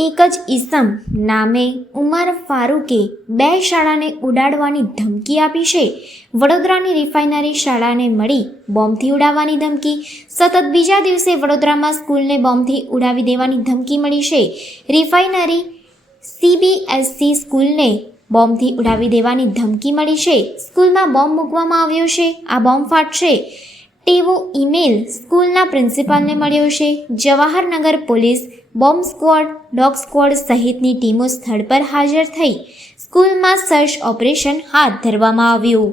એક જ ઈસમ નામે ઉમર ફારૂકે બે શાળાને ઉડાડવાની ધમકી આપી છે. વડોદરાની રિફાઇનરી શાળાને મળી બોમ્બથી ઉડાવવાની ધમકી. સતત બીજા દિવસે વડોદરામાં સ્કૂલને બોમ્બથી ઉડાવી દેવાની ધમકી મળી છે. રિફાઇનરી CBSE સ્કૂલને બોમ્બથી ઉડાવી દેવાની ધમકી મળી છે. સ્કૂલમાં બોમ્બ મૂકવામાં આવ્યો છે. આ બોમ્બ ફાટશે તેવો ઈમેલ સ્કૂલના પ્રિન્સિપાલને મળ્યો છે. Jawahar Nagar police, bomb squad, dog squad સહિતની ટીમો સ્થળ પર હાજર થઈ સ્કૂલમાં સર્ચ ઓપરેશન હાથ ધરવામાં આવ્યું.